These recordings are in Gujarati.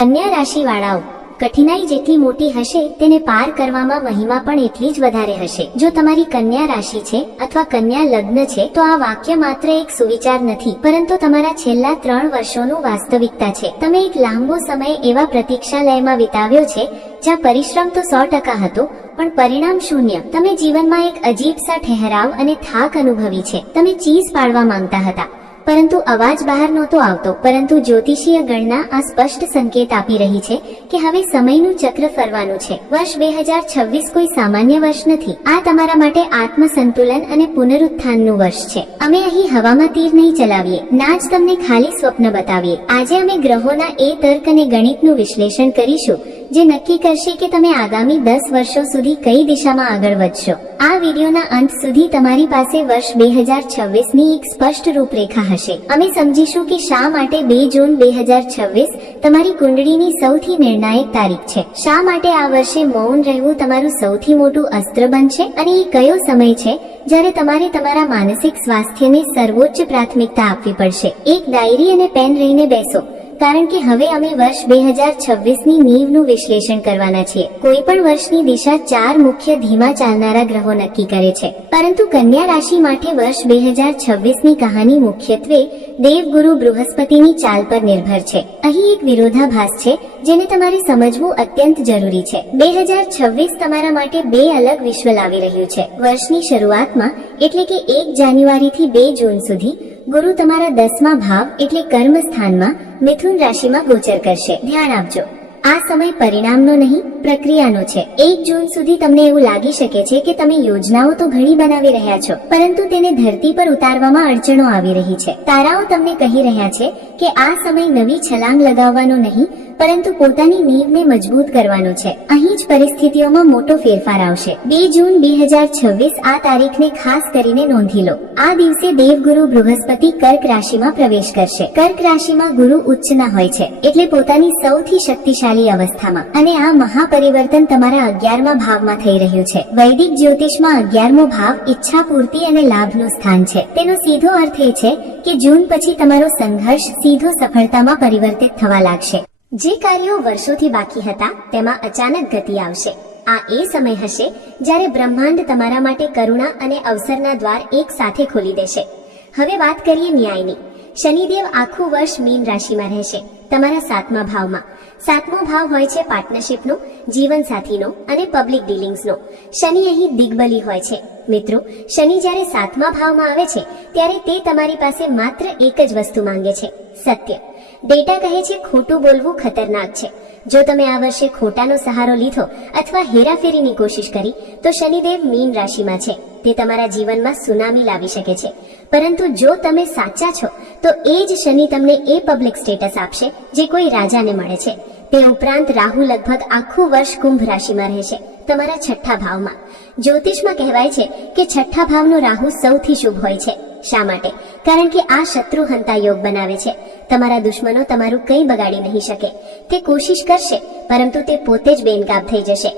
કન્યા રાશિ વાળાઓ કઠિનાઈ જેટલી મોટી હશે તેને પાર કરવામાં મહિમા પણ એટલી જ વધારે હશે. જો તમારી કન્યા રાશિ છે અથવા કન્યા લગ્ન છે, તો આ વાક્ય માત્ર એક સુવિચાર નથી, પરંતુ તમારા છેલ્લા ત્રણ વર્ષોનું વાસ્તવિકતા છે. તમે એક લાંબો સમય એવા પ્રતીક્ષાલયમાં વિતાવ્યો છે, જ્યાં પરિશ્રમ તો સો ટકા હતો, પણ પરિણામ શૂન્ય. તમે જીવનમાં એક અજીબ સા ઠહેરાવ અને થાક અનુભવી છે. તમે ચીઝ પાડવા માંગતા હતા. પરંતુ અવાજ બહાર નહોતો આવતો, પરંતુ જ્યોતિષીય ગણના આ સ્પષ્ટ સંકેત આપી રહી છે કે હવે સમયનું ચક્ર ફરવાનું છે. વર્ષ બે હજાર છવ્વીસ કોઈ સામાન્ય વર્ષ નથી. આ તમારા માટે આત્મસંતુલન અને પુનરુત્થાનનું વર્ષ છે. અમે અહીં હવામાં તીર નહીં ચલાવીએ. ના જ તમને ખાલી સ્વપ્ન બતાવીએ. આજે અમે ગ્રહોના એ તર્ક અને ગણિતનું વિશ્લેષણ કરીશું. જે નક્કી કરશે કે તમે આગામી દસ વર્ષો સુધી કઈ દિશામાં આગળ વધશો. આ વિડીયોના અંત સુધી તમારી પાસે વર્ષ બે હજાર છવ્વીસની એક સ્પષ્ટ રૂપરેખા હશે. અમે સમજીશું કે શા માટે બે જૂન બે હજાર છવ્વીસ તમારી કુંડળીની સૌથી નિર્ણાયક તારીખ છે. શા માટે આ વર્ષે મૌન રહેવું તમારું સૌથી મોટું અસ્ત્ર બનશે અને એ કયો સમય છે? જ્યારે તમારે તમારા માનસિક સ્વાસ્થ્યને સર્વોચ્ચ પ્રાથમિકતા આપવી પડશે. એક ડાયરી અને પેન રહીને બેસો. કારણ કે હવે અમે વર્ષ બે હજાર છવ્વીસની નીવનું વિશ્લેષણ કરવાના છીએ. કોઈ પણ વર્ષની દિશા ચાર મુખ્ય ધીમા ચાલનારા ગ્રહો નક્કી કરે છે. પરંતુ કન્યા રાશિ માટે વર્ષ બે હજાર છવ્વીસની કહાની મુખ્યત્વે દેવગુરુ બૃહસ્પતિની ચાલ પર નિર્ભર છે. અહીં એક વિરોધાભાસ છે, જેને તમારે સમજવું અત્યંત જરૂરી છે. બે હજાર છવ્વીસ તમારા માટે બે અલગ વિશ્વ લાવી રહ્યું છે. વર્ષની શરૂઆતમાં, એટલે કે એક જાન્યુઆરીથી બે જૂન સુધી ગુરુ તમારા દસમા ભાવ એટલે કર્મ સ્થાનમાં મિથુન રાશિમાં ગોચર કરશે. ધ્યાન આપજો. આ સમય પરિણામનો નહીં પ્રક્રિયાનો છે. એક જૂન સુધી તમને એવું લાગી શકે છે કે તમે યોજનાઓ તો ઘણી બનાવી રહ્યા છો, પરંતુ તેને ધરતી પર ઉતારવામાં અડચણો આવી રહી છે. તારાઓ તમને કહી રહ્યા છે કે આ સમય નવી છલાંગ લગાવવાનો નહીં, પરંતુ પોતાની નીવને મજબૂત કરવાનો છે. અહીં જ પરિસ્થિતિઓમાં મોટો ફેરફાર આવશે. બે જૂન બે હજાર છવ્વીસ આ તારીખને ખાસ કરીને નોંધી લો. આ દિવસે દેવગુરુ બૃહસ્પતિ કર્ક રાશિમાં પ્રવેશ કરશે. કર્ક રાશિમાં ગુરુ ઉચ્ચના હોય છે, એટલે પોતાની સૌથી શક્તિશાળી અવસ્થામાં. અને આ મહાપરિવર્તન તમારા અગિયારમા ભાવમાં થઈ રહ્યું છે. વૈદિક જ્યોતિષમાં અગિયારમો ભાવ ઈચ્છા પૂર્તિ અને લાભનું સ્થાન છે. તેનો સીધો અર્થ એ છે કે જૂન પછી તમારો સંઘર્ષ સીધો સફળતામાં પરિવર્તિત થવા લાગશે. જે કાર્યો વર્ષોથી બાકી હતા, તેમાં અચાનક ગતિ આવશે. આ એ સમય હશે જ્યારે બ્રહ્માંડ તમારા માટે કરુણા અને અવસરના દ્વાર એક સાથે ખોલી દેશે. હવે વાત કરીએ ન્યાયની. શનિદેવ આખું વર્ષ મીન રાશિમાં રહેશે, તમારા સાતમા ભાવમાં. સાતમો ભાવ હોય છે પાર્ટનરશિપનો જીવનસાથીનો અને પબ્લિક ડીલિંગ્સનો શનિ અહીં દિગ્બલી હોય છે. મિત્રો, શનિ જ્યારે સાતમા ભાવમાં આવે છે, ત્યારે તે તમારી પાસે માત્ર એક જ વસ્તુ માંગે છે, સત્ય. ડેટા કહે છે ખોટું બોલવું ખતરનાક છે. જો તમે આ વર્ષે ખોટાનો સહારો લીધો અથવા હેરાફેરીની કોશિશ કરી, તો શનિદેવ મીન રાશિમાં છે. તે તમારા જીવનમાં સુનામી લાવી શકે છે. પરંતુ જો તમે સાચા છો, તો એ જ શનિ તમને એ પબ્લિક સ્ટેટસ આપશે, જે કોઈ રાજાને મળે છે. તે ઉપરાંત રાહુ લગભગ આખું વર્ષ કુંભ રાશિમાં રહેશે, તમારા છઠ્ઠા ભાવમાં. જ્યોતિષમાં કહેવાય છે કે છઠ્ઠા ભાવનો રાહુ સૌથી શુભ હોય છે. શા માટે? કારણ કે આ શત્રુ હંતા યોગ બનાવે છે. તમારા દુશ્મનો તમારું કંઈ બગાડી નહીં શકે. તે કોશિશ કરશે, પરંતુ તે પોતે જ બેનકાબ થઈ જશે.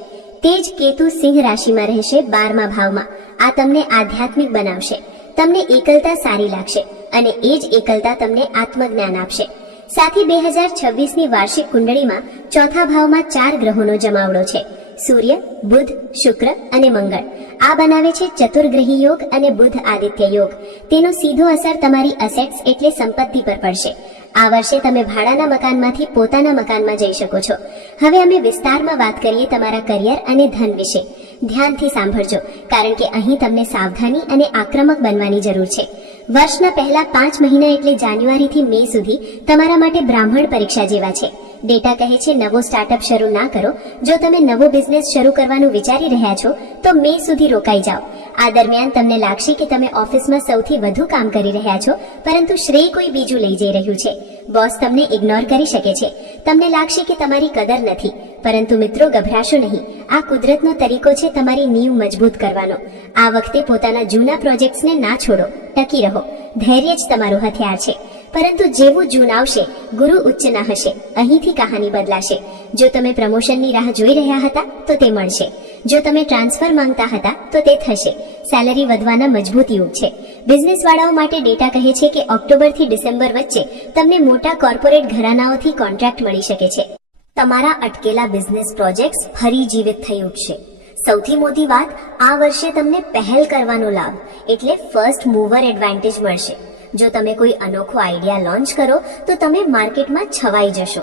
તે જ કેતુ સિંહ રાશિમાં રહેશે બારમા ભાવમાં. આ તમને આધ્યાત્મિક બનાવશે. તમને એકલતા સારી લાગશે, અને એ જ એકલતા તમને આત્મજ્ઞાન આપશે. સાથે બે હજાર છવ્વીસની વાર્ષિક કુંડળીમાં ચોથા ભાવમાં ચાર ગ્રહોનો જમાવડો છે. સૂર્ય, બુધ, શુક્ર અને મંગળ. આ બનાવે છે ચતુર્ગ્રહી યોગ અને બુધ આદિત્ય યોગ. તેનો સીધો અસર તમારી અસેટ્સ એટલે સંપત્તિ પર પડશે. આ વર્ષે તમે ભાડાના મકાનમાંથી પોતાના મકાનમાં જઈ શકો છો. હવે અમે વિસ્તારમાં વાત કરીએ તમારા કરિયર અને ધન વિશે. ધ્યાનથી સાંભળજો, કારણ કે અહીં તમને સાવધાની અને આક્રમક બનવાની જરૂર છે. વર્ષના પહેલા પાંચ મહિના એટલે જાન્યુઆરીથી મે સુધી તમારા માટે બ્રાહ્મણ પરીક્ષા જેવા છે. ડેટા કહે છે, નવો સ્ટાર્ટઅપ શરૂ ના કરો. જો તમે નવો બિઝનેસ શરૂ કરવાનું વિચારી રહ્યા છો, તો મે સુધી રોકાઈ જાઓ. આ દરમિયાન તમને લાગશે કે તમે ઓફિસમાં સૌથી વધુ કામ કરી રહ્યા છો, પરંતુ શ્રેય કોઈ બીજું લઈ જઈ રહ્યું છે. બોસ તમને ઇગ્નોર કરી શકે છે. તમને લાગશે કે તમારી કદર નથી. પરંતુ મિત્રો ગભરાશો નહીં. આ કુદરતનો તરીકો છે તમારી નીવ મજબૂત કરવાનો. આ વખતે પોતાના જૂના પ્રોજેક્ટ્સને ના છોડો. ટકી રહો. ધૈર્ય જ તમારું હથિયાર છે. પરંતુ જેવું જૂન આવશે, ગુરુ ઉચ્ચના હશે. અહીંથી કહાની બદલાશે. જો તમે પ્રમોશનની રાહ જોઈ રહ્યા હતા, તો તે મળશે. જો તમે ટ્રાન્સફર માંગતા હતા, તો તે થશે. સેલરી વધવાના મજબૂત યુગ છે. બિઝનેસ વાળાઓ માટે ડેટા કહે છે કે ઓક્ટોબરથી ડિસેમ્બર વચ્ચે તમને મોટા કોર્પોરેટ ઘરાનાઓથી કોન્ટ્રાક્ટ મળી શકે છે. તમારા અટકેલા બિઝનેસ પ્રોજેક્ટ્સ ફરી જીવિત થઈ ઉઠશે. સૌથી મોટી વાત, આ વર્ષે તમને પહેલ કરવાનો લાભ, એટલે ફર્સ્ટ મૂવર એડવાન્ટેજ મળશે. જો તમે કોઈ અનોખો આઈડિયા લોન્ચ કરો, તો તમે માર્કેટમાં છવાઈ જશો.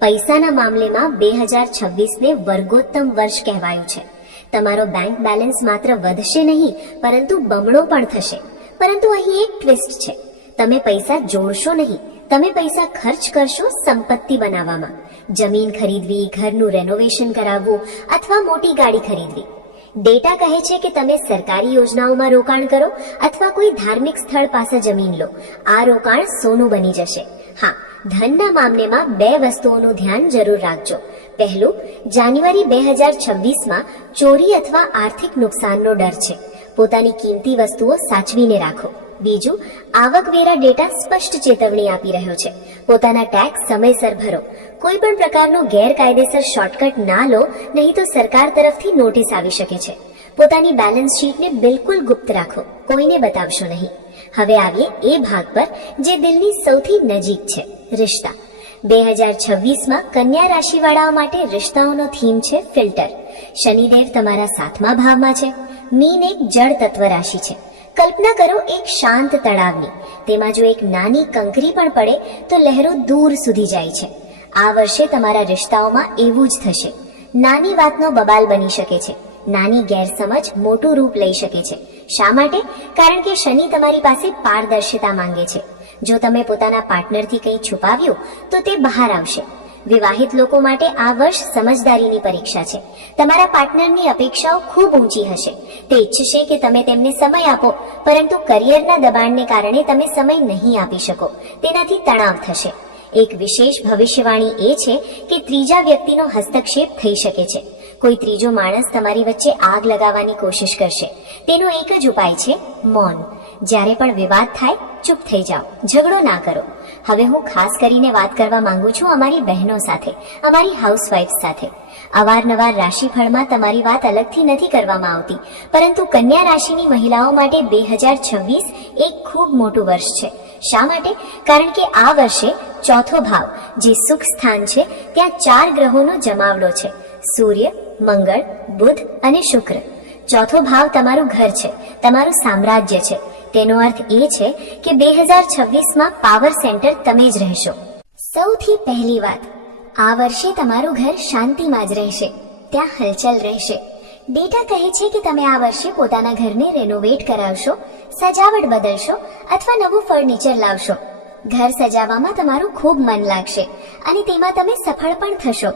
પૈસાના મામલેમાં બે હજાર છવ્વીસને વર્ગોત્તમ વર્ષ કહેવાયું છે. તમારો બેંક બેલેન્સ માત્ર વધશે નહીં, પરંતુ બમણો પણ થશે. પરંતુ અહીં એક ટ્વિસ્ટ છે. તમે પૈસા જોડશો નહીં. તમે પૈસા ખર્ચ કરશો સંપત્તિ બનાવવામાં. જમીન ખરીદવી, ઘરનું રેનોવેશન કરાવવું અથવા મોટી ગાડી ખરીદવી. ડેટા કહે છે કે તમે સરકારી યોજનાઓમાં રોકાણ કરો અથવા કોઈ ધાર્મિક સ્થળ પાસે જમીન લો. આ રોકાણ સોનું બની જશે. હા, ધનના મામલેમાં બે વસ્તુઓનું ધ્યાન જરૂર રાખજો. પહેલું, જાન્યુઆરી બે હજાર છવ્વીસમાં ચોરી અથવા આર્થિક નુકસાનનો ડર છે. પોતાની કિંમતી વસ્તુઓ સાચવીને રાખો. બીજું આવકવેરા ડેટા સ્પષ્ટ ચેતવણી આપી રહ્યો છે. પોતાના ટેક્સ સમયસર ભરો. કોઈ પણ પ્રકારનો ગેરકાયદેસર શોર્ટકટ ના લો, નહીં તો સરકાર તરફથી નોટિસ આવી શકે છે. પોતાની બેલેન્સ શીટને બિલકુલ ગુપ્ત રાખો. કોઈને બતાવશો નહીં. હવે આવીએ એ ભાગ પર, જે દિલની સૌથી નજીક છે, રિશ્તા. બે હજાર છવ્વીસમાં કન્યા રાશિવાળાઓ માટે રિશ્તાઓનો થીમ છે ફિલ્ટર. શનિદેવ તમારા સાતમા ભાવમાં છે. મીન એક જળ તત્વ રાશિ છે. કલ્પના કરો એક શાંત તળાવની. તેમાં જો એક નાની કંકરી પણ પડે, તો લહેરો દૂર સુધી જાય છે. આ વર્ષે તમારા રિશ્તાઓમાં એવું જ થશે. નાની વાતનો બબાલ બની શકે છે. નાની ગેરસમજ મોટું રૂપ લઈ શકે છે. શા માટે? કારણ કે શનિ તમારી પાસે પારદર્શિતા માંગે છે. જો તમે પોતાના પાર્ટનરથી કંઈ છુપાવ્યું, તો તે બહાર આવશે. વિવાહિત લોકો માટે આ વર્ષ સમજદારીની પરીક્ષા છે. તમારા પાર્ટનરની અપેક્ષાઓ ખૂબ ઊંચી હશે. તે ઈચ્છશે કે તમે તેમને સમય આપો, પરંતુ કરિયરના દબાણને કારણે તમે સમય નહીં આપી શકો. તેનાથી તણાવ થશે. એક વિશેષ ભવિષ્યવાણી એ છે કે ત્રીજા વ્યક્તિનો હસ્તક્ષેપ થઈ શકે છે. કોઈ ત્રીજો માણસ તમારી વચ્ચે આગ લગાવવાની કોશિશ કરશે. તેનો એક જ ઉપાય છે, મૌન. જ્યારે પણ વિવાદ થાય ચૂપ થઈ જાઓ, ઝઘડો ના કરો. હવે હું ખાસ કરીને વાત કરવા માંગુ છું અમારી બહેનો સાથે, અમારી હાઉસવાઇફ સાથે. અવારનવાર રાશિફળમાં તમારી વાત અલગથી નથી કરવામાં આવતી, પરંતુ કન્યા રાશિની મહિલાઓ માટે બે હજાર છવ્વીસ એક ખૂબ મોટું વર્ષ છે. શા માટે? કારણ કે આ વર્ષે ચોથો ભાવ, જે સુખ સ્થાન છે, ત્યાં ચાર ગ્રહોનો જમાવડો છે. સૂર્ય, મંગળ, બુધ અને શુક્ર. ચોથો ભાવ તમારું ઘર છે, તમારું સામ્રાજ્ય છે. તેનો અર્થ એ છે કે બે હજાર છવ્વીસમાં પાવર સેન્ટર તમે જ રહેશો. સૌથી પહેલી વાત, આ વર્ષે તમારું ઘર શાંતિમાં જ રહેશે. ત્યાં હલચલ રહેશે. ડેટા કહે છે કે તમે આ વર્ષે પોતાના ઘરને રેનોવેટ કરાવશો, સજાવટ બદલશો અથવા નવું ફર્નિચર લાવશો. ઘર સજાવવામાં તમારું ખૂબ મન લાગશે અને તેમાં તમે સફળ પણ થશો.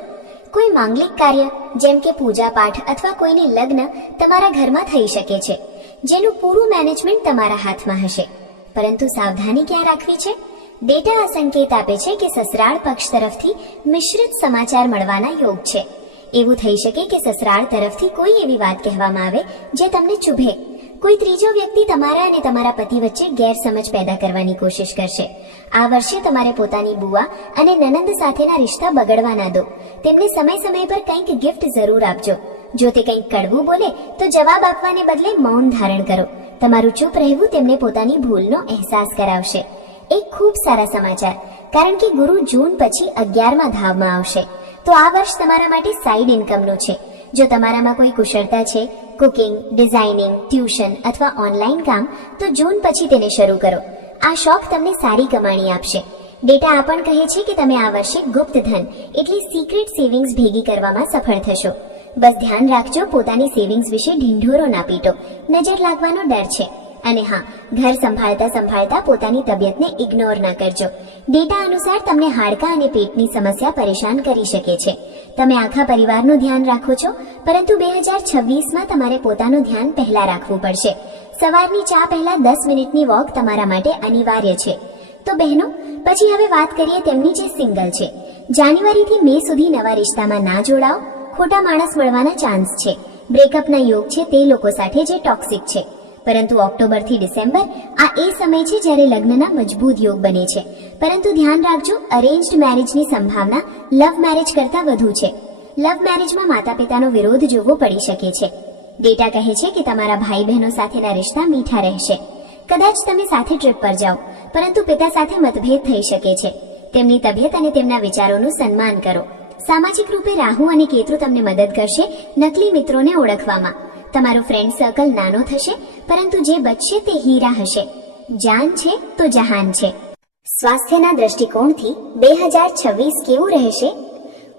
કોઈ માંગલિક કાર્ય, જેમ કે પૂજા પાઠ અથવા કોઈની લગ્ન, તમારા ઘરમાં થઈ શકે છે. જેનું પૂરું મેનેજમેન્ટ તમારા હાથમાં હશે. પરંતુ સાવધાની ક્યાં રાખવી છે? ડેટા આ સંકેત આપે છે કે સસરાળ પક્ષ તરફથી મિશ્રિત સમાચાર મળવાના યોગ છે. એવું થઈ શકે કે સસરાળ તરફથી કોઈ એવી વાત કહેવામાં આવે જે તમને ચૂભે. કોઈ ત્રીજો વ્યક્તિ તમારા અને તમારા પતિ વચ્ચે ગેરસમજ પેદા કરવાની કોશિશ કરશે. આ વર્ષે તમારે પોતાની બુઆ અને નનંદ સાથેના રિશ્તા બગડવા ના દો. તેમને સમય સમય પર કંઈક ગિફ્ટ જરૂર આપજો. જો તે કંઈક કડવું બોલે, તો જવાબ આપવાને બદલે મૌન ધારણ કરો. તમારું ચૂપ રહેવું તેમને પોતાની ભૂલનો અહેસાસ કરાવશે. એક ખૂબ સારા સમાચાર, કારણ કે ગુરુ જૂન પછી અગિયારમા ધાવમાં આવશે. તો આ વર્ષ તમારા માટે સાઇડ ઇન્કમનું છે. જો તમારામાં કોઈ કુશળતા છે કુકિંગ ડિઝાઇનિંગ ટ્યુશન અથવા ઓનલાઈન કામ, તો જૂન પછી તેને શરૂ કરો. આ શોખ તમને સારી કમાણી આપશે. ડેટા આ પણ કહે છે કે તમે આ વર્ષે ગુપ્ત ધન, એટલે સિક્રેટ સેવિંગ્સ ભેગી કરવામાં સફળ થશો. બસ ધ્યાન રાખજો, પોતાની સેવિંગ્સ વિશે ઢીંઢોરો ના પીટો. નજર લાગવાનો ડર છે. અને હા, ઘર સંભાળતા સંભાળતા પોતાની તબિયતને ઇગ્નોર ના કરજો. ડેટા અનુસાર તમને હાડકા અને પેટની સમસ્યા પરેશાન કરી શકે છે. તમે આખા પરિવારનું ધ્યાન રાખો છો, પરંતુ બે હજાર છવ્વીસમાં તમારે પોતાનું ધ્યાન પહેલા રાખવું પડશે. સવારની ચા પહેલા દસ મિનિટની વોક તમારા માટે અનિવાર્ય છે. તો બહેનો, પછી હવે વાત કરીએ તેમની જે સિંગલ છે. જાન્યુઆરીથી મે સુધી નવા રિશ્તામાં ના જોડાઓ. ખોટા માણસ મળવાના ચાન્સ છે. બ્રેકઅપના યોગ છે તે લોકો સાથે જે ટોક્સિક છે. પરંતુ ઓક્ટોબરથી ડિસેમ્બર આ એ સમય છે જ્યારે લગ્નના મજબૂત યોગ બને છે. પરંતુ ધ્યાન રાખજો અરેન્જ્ડ મેરેજની સંભાવના લવ મેરેજ કરતાં વધુ છે. લવ મેરેજમાં માતા પિતાનો વિરોધ જોવો પડી શકે છે. ડેટા કહે છે કે તમારા ભાઈ બહેનો સાથેના રિશ્તા મીઠા રહેશે. કદાચ તમે સાથે ટ્રીપ પર જાઓ, પરંતુ પિતા સાથે મતભેદ થઈ શકે છે. તેમની તબિયત અને તેમના વિચારોનું સન્માન કરો. સામાજિક રૂપે રાહુ અને કેતુ તમને મદદ કરશે નકલી મિત્રોને ઓળખવામાં. તમારો ફ્રેન્ડ સર્કલ નાનો થશે, પરંતુ જે બચશે તે હીરા હશે. જાન છે તો જહાન છે. સ્વાસ્થ્યના દ્રષ્ટિકોણથી બે હજાર છવ્વીસ કેવું રહેશે?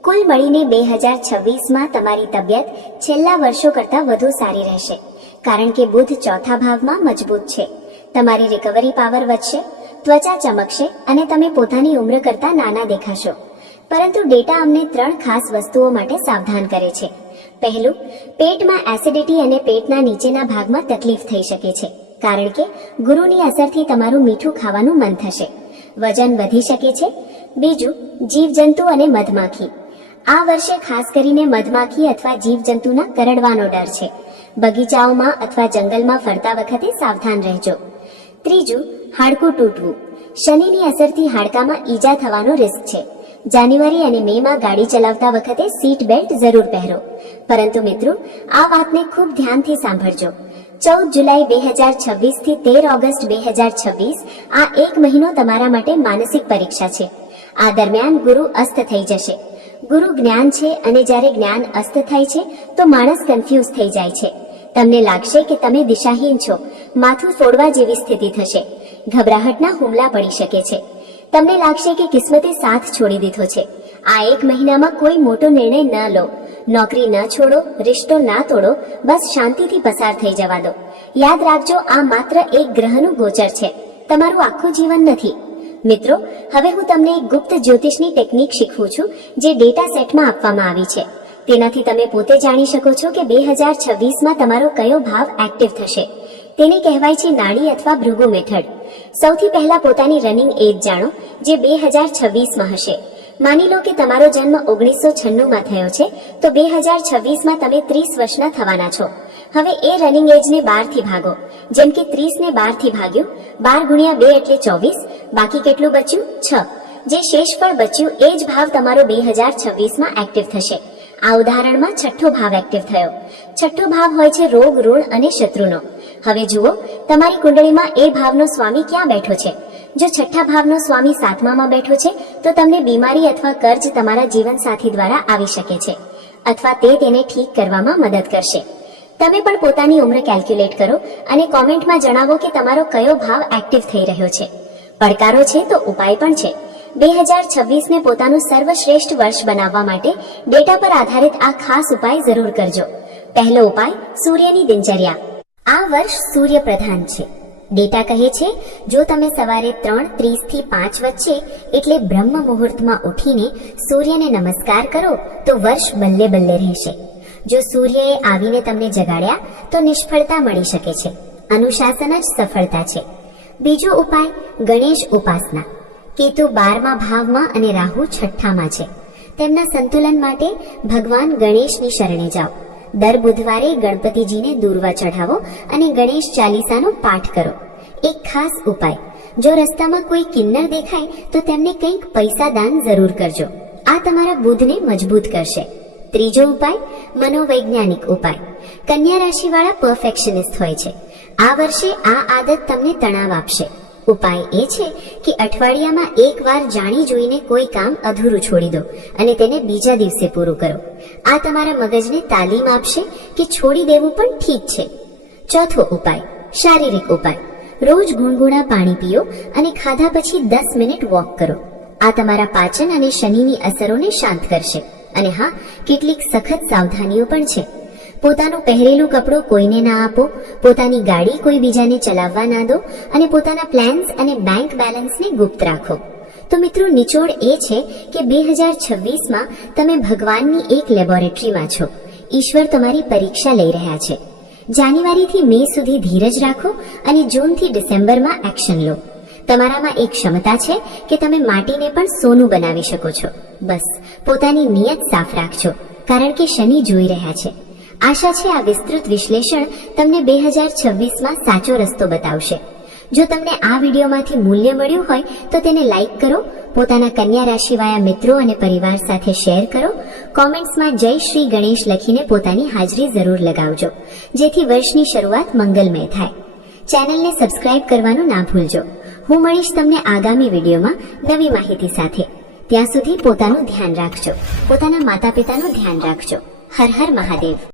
કુલ મળીને બે હજાર છવ્વીસમાં તમારી તબિયત છેલ્લા વર્ષો કરતાં વધુ સારી રહેશે, કારણ કે બુધ ચોથા ભાવમાં મજબૂત છે. તમારી રિકવરી પાવર વધશે, ત્વચા ચમકશે અને તમે પોતાની ઉંમર કરતાં નાના દેખાશો. પરંતુ ડેટા અમને ત્રણ ખાસ વસ્તુઓ માટે સાવધાન કરે છે. પહેલું, પેટમાં એસિડિટી અને પેટના નીચેના ભાગમાં તકલીફ થઈ શકે છે, કારણ કે ગુરુની અસરથી તમારું મીઠું ખાવાનું મન થશે. વજન વધી શકે છે. બીજું, જીવજંતુ અને મધમાખી. આ વર્ષે ખાસ કરીને મધમાખી અથવા જીવજંતુના કરડવાનો ડર છે. બગીચાઓમાં અથવા જંગલમાં ફરતા વખતે સાવધાન રહેજો. ત્રીજું, હાડકું તૂટવું. શનિની અસરથી હાડકામાં ઈજા થવાનો રિસ્ક છે. જાન્યુઆરી અને મેમાં ગાડી ચલાવતા વખતે સીટ બેલ્ટ જરૂર પહેરો. પરંતુ મિત્રો, આ વાતને ખૂબ ધ્યાનથી સાંભળજો. ચૌદ જુલાઈ બે હજાર છવ્વીસથી તેર ઓગસ્ટ બે હજાર છવ્વીસ આ એક મહિનો તમારા માટે માનસિક પરીક્ષા છે. આ દરમિયાન ગુરુ અસ્ત થઈ જશે. ગુરુ જ્ઞાન છે અને જ્યારે જ્ઞાન અસ્ત થાય છે, તો માણસ કન્ફ્યુઝ થઈ જાય છે. તમને લાગશે કે તમે દિશાહીન છો. માથું ફોડવા જેવી સ્થિતિ થશે. ગભરાહટના હુમલા પડી શકે છે. તમને લાગશે કે કિસ્મતે સાથ છોડી દીધો છે. આ એક મહિનામાં કોઈ મોટો નિર્ણય ન લો. નોકરી ન છોડો, રિશ્તો ના તોડો, બસ શાંતિથી પસાર થઈ જવા દો. યાદ રાખજો, આ માત્ર એક ગ્રહનું ગોચર છે. તમારું આખું જીવન નથી. મિત્રો, હવે હું તમને એક ગુપ્ત જ્યોતિષની ટેકનિક શીખવું છું, જે ડેટા સેટમાં આપવામાં આવી છે. તેનાથી તમે પોતે જાણી શકો છો કે બે હજાર છવ્વીસમાં તમારો કયો ભાવ એક્ટિવ થશે. તેને કહેવાય છે નાડી અથવા ભૃગુ મેથડ. સૌથી પહેલા પોતાની રનિંગ એજ જાણો, જે બે હજાર છવ્વીસમાં હશે. માની લો કે તમારો જન્મ ઓગણીસો છન્નુંમાં થયો છે, તો બે હજાર છવ્વીસમાં તમે ત્રીસ વર્ષના થવાના છો. હવે એ રનિંગ એજને બારથી ભાગો. જેમ કે ત્રીસને બારથી ભાગ્યું, બાર ગુણ્યા બે એટલે ચોવીસ, બાકી કેટલું બચ્યું? છ. જે શેષ ફળ બચ્યું, એ જ ભાવ તમારો બે હજાર છવ્વીસમાં એક્ટિવ થશે. આ ઉદાહરણમાં છઠ્ઠો ભાવ એક્ટિવ થયો. છઠ્ઠો ભાવ હોય છે રોગ, ઋણ અને શત્રુનો. હવે જુઓ, તમારી કુંડળીમાં એ ભાવનો સ્વામી ક્યાં બેઠો છે? જો છઠ્ઠા ભાવનો સ્વામી સાતમામાં બેઠો છે, તો તમને બીમારી અથવા કર્જ તમારા જીવનસાથી દ્વારા આવી શકે છે, અથવા તે તેને ઠીક કરવામાં મદદ કરશે. તમે પણ પોતાની ઉંમર કેલ્ક્યુલેટ કરો અને કોમેન્ટમાં જણાવો કે તમારો કયો ભાવ એક્ટિવ થઈ રહ્યો છે. પડકારો છે તો ઉપાય પણ છે. બે પોતાનું સર્વશ્રેષ્ઠ વર્ષ બનાવવા માટે ડેટા પર આધારિત આ ખાસ ઉપાય જરૂર કરજો. પહેલો ઉપાય, સૂર્યની દિનચર્યા. આ વર્ષ સૂર્ય પ્રધાન છે. ડેટા કહે છે, જો તમે સવારે ત્રણ ત્રીસથી પાંચ વચ્ચે એટલે બ્રહ્મ મુહૂર્તમાં ઉઠીને સૂર્યને નમસ્કાર કરો, તો વર્ષ બલ્લે બલ્લે રહેશે. જો સૂર્યએ આવીને તમને જગાડ્યા, તો નિષ્ફળતા મળી શકે છે. અનુશાસન જ સફળતા છે. બીજો ઉપાય, ગણેશ ઉપાસના. કેતુ બારમા ભાવમાં અને રાહુ છઠ્ઠામાં છે. તેમના સંતુલન માટે ભગવાન ગણેશની શરણે જાઓ. દર બુધવારે ગણપતિજીને દૂર્વા ચઢાવો અને ગણેશ ચાલીસાનો પાઠ કરો. એક ખાસ ઉપાય. જો રસ્તામાં કોઈ કિન્નર દેખાય, તો તેમને કંઈક પૈસા દાન જરૂર કરજો. આ તમારા બુધને મજબૂત કરશે. ત્રીજો ઉપાય, મનોવૈજ્ઞાનિક ઉપાય. કન્યા રાશિવાળા પરફેક્શનિસ્ટ હોય છે. આ વર્ષે આ આદત તમને તણાવ આપશે. ઉપાય એ છે કે અઠવાડિયામાં એક વાર જાણી જોઈને કોઈ કામ અધૂરું છોડી દો અને તેને બીજા દિવસે પૂરું કરો. આ તમારા મગજને તાલીમ આપશે કે છોડી દેવું પણ ઠીક છે. ચોથો ઉપાય, શારીરિક ઉપાય. રોજ ગુણગુણા પાણી પીઓ અને ખાધા પછી દસ મિનિટ વોક કરો. આ તમારા પાચન અને શનિની અસરોને શાંત કરશે. અને હા, કેટલીક સખત સાવધાનીઓ પણ છે. પોતાનું પહેરેલું કપડું કોઈને ના આપો, પોતાની ગાડી કોઈ બીજાને ચલાવવા ના દો અને પોતાના પ્લાન્સ અને બેંક બેલેન્સને ગુપ્ત રાખો. તો મિત્રો, નિચોડ એ છે કે બે હજાર છવ્વીસમાં તમે ભગવાનની એક લેબોરેટરીમાં છો. ઈશ્વર તમારી પરીક્ષા લઈ રહ્યા છે. જાન્યુઆરીથી મે સુધી ધીરજ રાખો અને જૂનથી ડિસેમ્બરમાં એક્શન લો. તમારામાં એક ક્ષમતા છે કે તમે માટીને પણ સોનું બનાવી શકો છો. બસ, પોતાની નિયત સાફ રાખજો, કારણ કે શનિ જોઈ રહ્યા છે. આશા છે આ વિસ્તૃત વિશ્લેષણ તમને બે હજાર છવ્વીસમાં સાચો રસ્તો બતાવશે. જો તમને આ વિડીયોમાંથી મૂલ્ય મળ્યું હોય, તો તેને લાઈક કરો, પોતાના કન્યા રાશિવાળા મિત્રો અને પરિવાર સાથે શેર કરો, કોમેન્ટ્સમાં જય શ્રી ગણેશ લખીને પોતાની હાજરી જરૂર લગાવજો, જેથી વર્ષની શરૂઆત મંગલમય થાય. ચેનલને સબસ્ક્રાઇબ કરવાનું ના ભૂલજો. હું મળીશ તમને આગામી વિડીયોમાં નવી માહિતી સાથે. ત્યાં સુધી પોતાનું ધ્યાન રાખજો, પોતાના માતા પિતાનું ધ્યાન રાખજો. હર હર મહાદેવ.